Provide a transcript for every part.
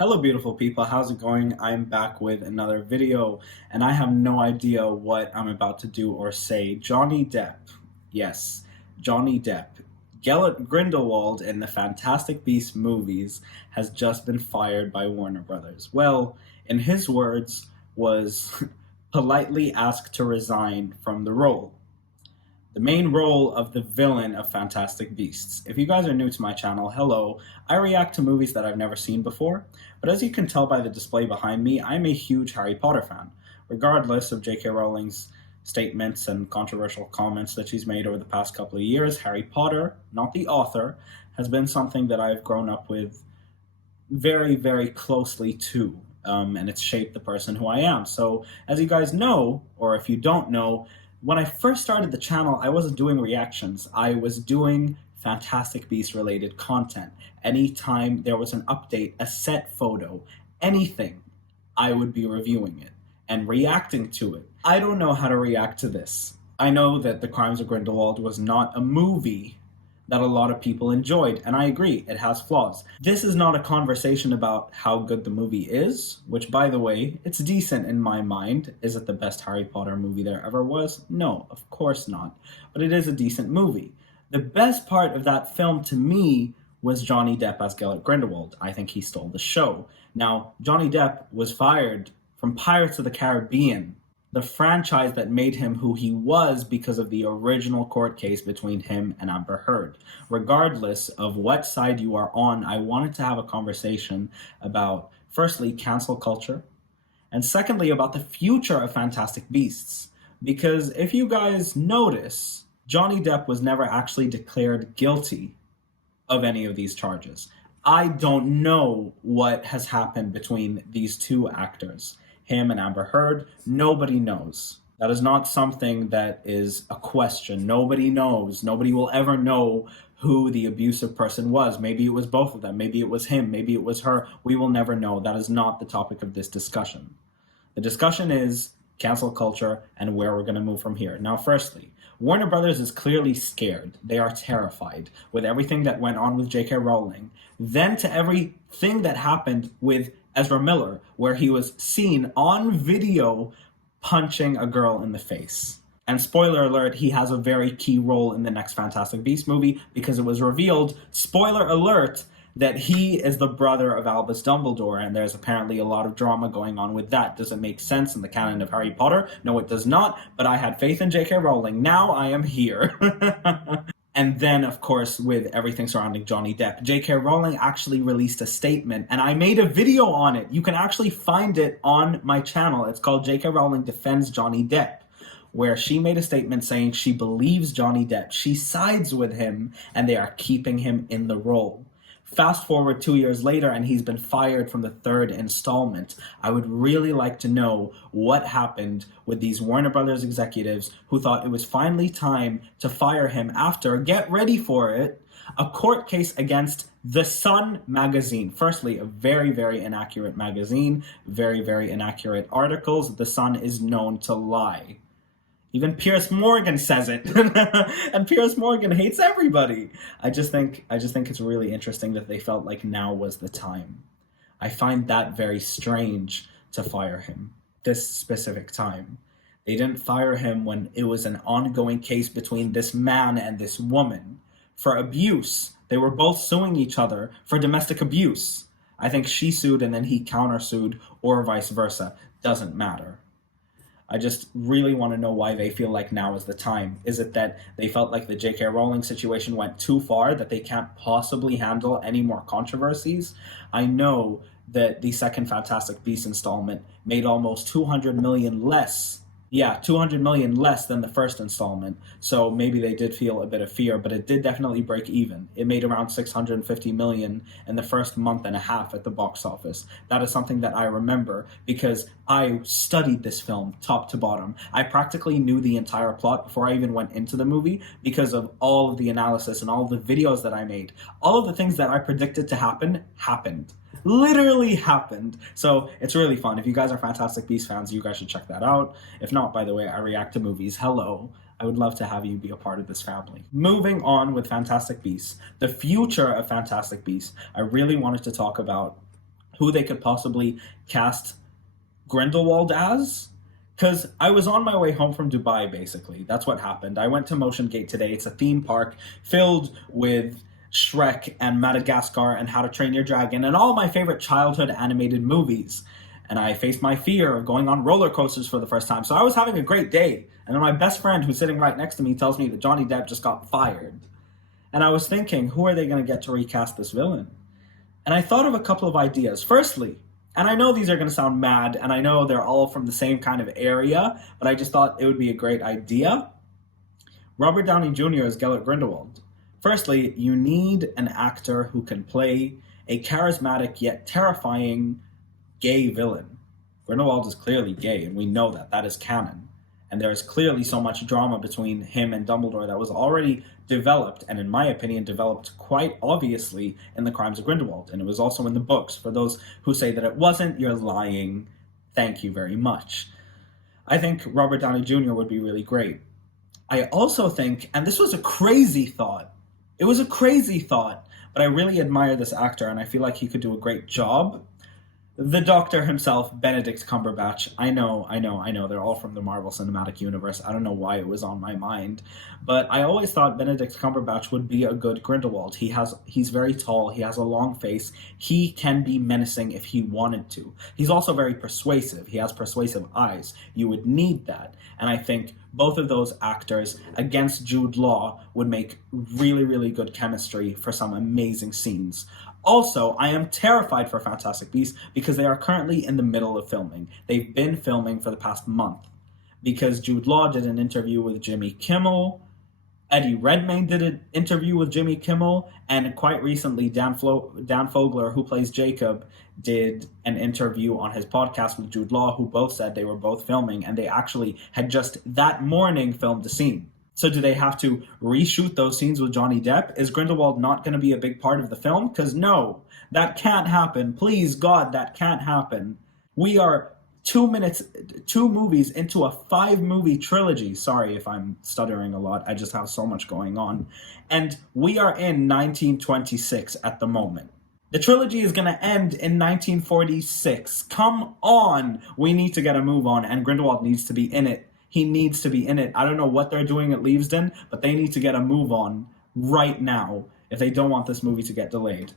Hello, beautiful people. How's it going? I'm back with another video, and I have no idea what I'm about to do or say. Johnny Depp. Yes, Johnny Depp. Gellert Grindelwald in the Fantastic Beasts movies has just been fired by Warner Brothers. Well, in his words, was politely asked to resign from the role, the main role of the villain of Fantastic Beasts. If you guys are new to my channel, hello. I react to movies that I've never seen before, but as you can tell by the display behind me, I'm a huge Harry Potter fan. Regardless of J.K. Rowling's statements and controversial comments that she's made over the past couple of years, Harry Potter, not the author, has been something that I've grown up with very, very closely to. And it's shaped the person who I am. So, as you guys know, or if you don't know, when I first started the channel, I wasn't doing reactions. I was doing Fantastic Beasts related content. Anytime there was an update, a set photo, anything, I would be reviewing it and reacting to it. I don't know how to react to this. I know that The Crimes of Grindelwald was not a movie that a lot of people enjoyed, and I agree, it has flaws. This is not a conversation about how good the movie is, which, by the way, it's decent in my mind. Is it the best Harry Potter movie there ever was? No, of course not. But it is a decent movie. The best part of that film, to me, was Johnny Depp as Gellert Grindelwald. I think he stole the show. Now, Johnny Depp was fired from Pirates of the Caribbean, the franchise that made him who he was because of the original court case between him and Amber Heard. Regardless of what side you are on, I wanted to have a conversation about, firstly, cancel culture, and secondly, about the future of Fantastic Beasts. Because if you guys notice, Johnny Depp was never actually declared guilty of any of these charges. I don't know what has happened between these two actors, him and Amber Heard. Nobody knows. That is not something that is a question. Nobody knows. Nobody will ever know who the abusive person was. Maybe it was both of them. Maybe it was him. Maybe it was her. We will never know. That is not the topic of this discussion. The discussion is cancel culture and where we're going to move from here. Now, firstly, Warner Brothers is clearly scared. They are terrified with everything that went on with J.K. Rowling. Then to everything that happened with Ezra Miller, where he was seen on video punching a girl in the face. And spoiler alert, he has a very key role in the next Fantastic Beasts movie because it was revealed, spoiler alert, that he is the brother of Albus Dumbledore, and there's apparently a lot of drama going on with that. Does it make sense in the canon of Harry Potter? No, it does not, but I had faith in J.K. Rowling. Now I am here. And then, of course, with everything surrounding Johnny Depp, J.K. Rowling actually released a statement, and I made a video on it. You can actually find it on my channel. It's called J.K. Rowling Defends Johnny Depp, where she made a statement saying she believes Johnny Depp. She sides with him, and they are keeping him in the role. Fast forward 2 years later, and he's been fired from the third installment. I would really like to know what happened with these Warner Brothers executives who thought it was finally time to fire him after, get ready for it, a court case against The Sun magazine. Firstly, a very, very inaccurate magazine, very, very inaccurate articles. The Sun is known to lie. Even Piers Morgan says it, and Piers Morgan hates everybody. I just think it's really interesting that they felt like now was the time. I find that very strange to fire him this specific time. They didn't fire him when it was an ongoing case between this man and this woman for abuse. They were both suing each other for domestic abuse. I think she sued and then he countersued, or vice versa. Doesn't matter. I just really want to know why they feel like now is the time. Is it that they felt like the J.K. Rowling situation went too far, that they can't possibly handle any more controversies? I know that the second Fantastic Beasts installment made almost $200 million less. Yeah, $200 million less than the first installment. So maybe they did feel a bit of fear, but it did definitely break even. It made around $650 million in the first month and a half at the box office. That is something that I remember because I studied this film top to bottom. I practically knew the entire plot before I even went into the movie because of all of the analysis and all of the videos that I made. All of the things that I predicted to happen, happened. Literally happened. So it's really fun. If you guys are Fantastic Beasts fans, you guys should check that out. If not, by the way, I react to movies. Hello. I would love to have you be a part of this family. Moving on with Fantastic Beasts, the future of Fantastic Beasts, I really wanted to talk about who they could possibly cast Grindelwald as. Because I was on my way home from Dubai, basically. That's what happened. I went to Motion Gate today. It's a theme park filled with Shrek and Madagascar and How to Train Your Dragon and all my favorite childhood animated movies. And I faced my fear of going on roller coasters for the first time. So I was having a great day. And then my best friend, who's sitting right next to me, tells me that Johnny Depp just got fired. And I was thinking, who are they going to get to recast this villain? And I thought of a couple of ideas. Firstly, and I know these are going to sound mad, and I know they're all from the same kind of area, but I just thought it would be a great idea. Robert Downey Jr. as Gellert Grindelwald. Firstly, you need an actor who can play a charismatic yet terrifying gay villain. Grindelwald is clearly gay, and we know that. That is canon. And there is clearly so much drama between him and Dumbledore that was already developed, and in my opinion, developed quite obviously in The Crimes of Grindelwald. And it was also in the books. For those who say that it wasn't, you're lying. Thank you very much. I think Robert Downey Jr. would be really great. I also think, and this was a crazy thought, it was a crazy thought, but I really admire this actor, and I feel like he could do a great job. The Doctor himself, Benedict Cumberbatch. I know. They're all from the Marvel Cinematic Universe. I don't know why it was on my mind. But I always thought Benedict Cumberbatch would be a good Grindelwald. He's very tall. He has a long face. He can be menacing if he wanted to. He's also very persuasive. He has persuasive eyes. You would need that. And I think both of those actors against Jude Law would make really, really good chemistry for some amazing scenes. Also, I am terrified for Fantastic Beasts because they are currently in the middle of filming. They've been filming for the past month because Jude Law did an interview with Jimmy Kimmel, Eddie Redmayne did an interview with Jimmy Kimmel, and quite recently Dan Fogler, who plays Jacob, did an interview on his podcast with Jude Law, who both said they were both filming, and they actually had just that morning filmed a scene. So do they have to reshoot those scenes with Johnny Depp? Is Grindelwald not going to be a big part of the film? Because no, that can't happen. Please, God, that can't happen. We are 2 movies into a 5-movie trilogy. Sorry if I'm stuttering a lot. I just have so much going on. And we are in 1926 at the moment. The trilogy is going to end in 1946. Come on! We need to get a move on, and Grindelwald needs to be in it. He needs to be in it. I don't know what they're doing at Leavesden, but they need to get a move on right now if they don't want this movie to get delayed.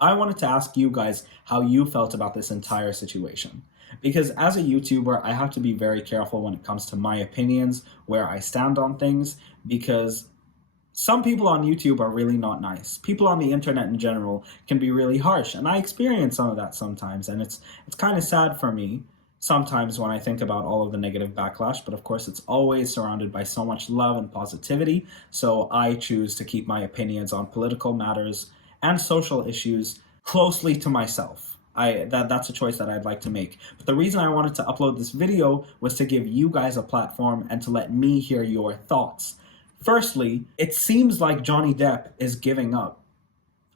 I wanted to ask you guys how you felt about this entire situation. Because as a YouTuber, I have to be very careful when it comes to my opinions, where I stand on things, because some people on YouTube are really not nice. People on the internet in general can be really harsh, and I experience some of that sometimes, and it's kind of sad for me sometimes when I think about all of the negative backlash, but of course it's always surrounded by so much love and positivity, so I choose to keep my opinions on political matters and social issues closely to myself. That's a choice that I'd like to make. But the reason I wanted to upload this video was to give you guys a platform and to let me hear your thoughts. Firstly, it seems like Johnny Depp is giving up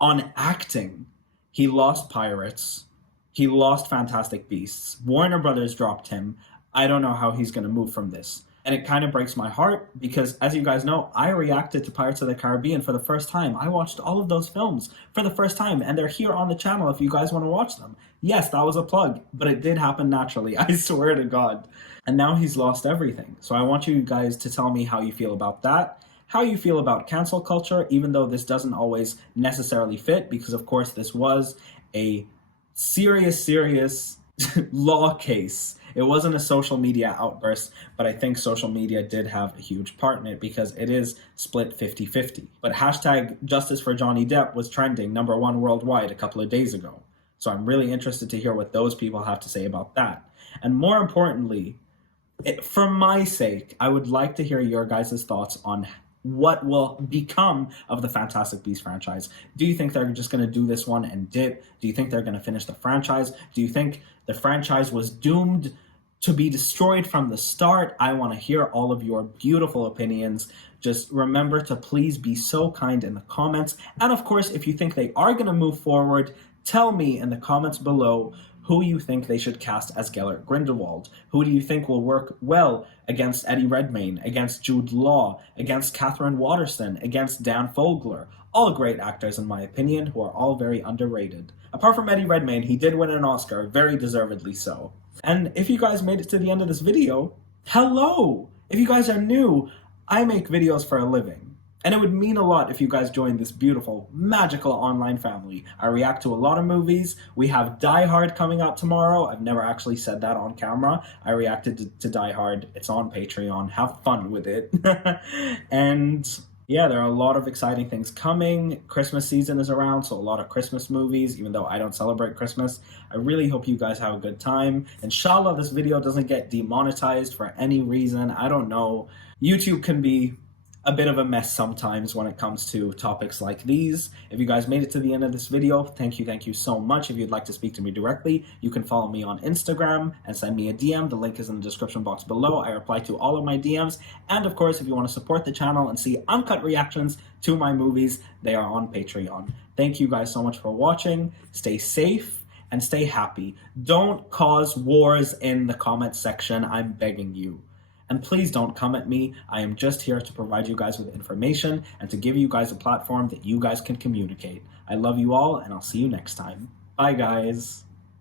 on acting. He lost Pirates. He lost Fantastic Beasts. Warner Brothers dropped him. I don't know how he's going to move from this. And it kind of breaks my heart because, as you guys know, I reacted to Pirates of the Caribbean for the first time. I watched all of those films for the first time, and they're here on the channel if you guys want to watch them. Yes, that was a plug, but it did happen naturally. I swear to God. And now he's lost everything. So I want you guys to tell me how you feel about that, how you feel about cancel culture, even though this doesn't always necessarily fit, because, of course, this was a serious law case. It wasn't a social media outburst, but I think social media did have a huge part in it because it is split 50-50. But hashtag Justice for Johnny Depp was trending #1 worldwide a couple of days ago. So I'm really interested to hear what those people have to say about that. And more importantly, for my sake, I would like to hear your guys' thoughts on what will become of the Fantastic Beasts franchise. Do you think they're just going to do this one and dip? Do you think they're going to finish the franchise? Do you think the franchise was doomed to be destroyed from the start? I want to hear all of your beautiful opinions. Just remember to please be so kind in the comments. And of course, if you think they are going to move forward, tell me in the comments below who you think they should cast as Gellert Grindelwald. Who do you think will work well against Eddie Redmayne, against Jude Law, against Catherine Waterston, against Dan Fogler? All great actors, in my opinion, who are all very underrated. Apart from Eddie Redmayne, he did win an Oscar, very deservedly so. And if you guys made it to the end of this video, hello! If you guys are new, I make videos for a living. And it would mean a lot if you guys joined this beautiful, magical online family. I react to a lot of movies. We have Die Hard coming out tomorrow. I've never actually said that on camera. I reacted to Die Hard. It's on Patreon. Have fun with it. And yeah, there are a lot of exciting things coming. Christmas season is around, so a lot of Christmas movies, even though I don't celebrate Christmas. I really hope you guys have a good time. Inshallah, this video doesn't get demonetized for any reason. I don't know. YouTube can be a bit of a mess sometimes when it comes to topics like these. If you guys made it to the end of this video, thank you so much. If you'd like to speak to me directly, you can follow me on Instagram and send me a DM. The link is in the description box below. I reply to all of my DMs. And of course, if you want to support the channel and see uncut reactions to my movies, they are on Patreon. Thank you guys so much for watching. Stay safe and stay happy. Don't cause wars in the comment section. I'm begging you. And please don't come at me. I am just here to provide you guys with information and to give you guys a platform that you guys can communicate. I love you all, and I'll see you next time. Bye, guys.